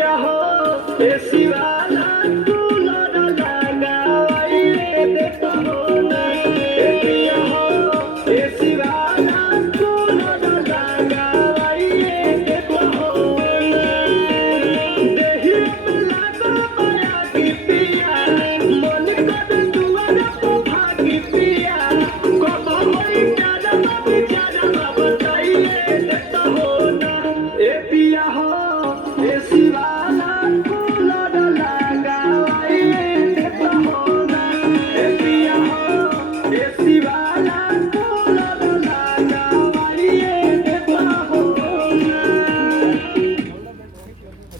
पिया हो एसी वाला कूलर लगावाइए देता हो ना पिया हो एसी वाला कूलर लगावाइए देता हो ना देही में लगा माया की पिया मन कर दुआर पे भागी पिया कब होई बताइए देता हो ना ए पिया हो एसी वाला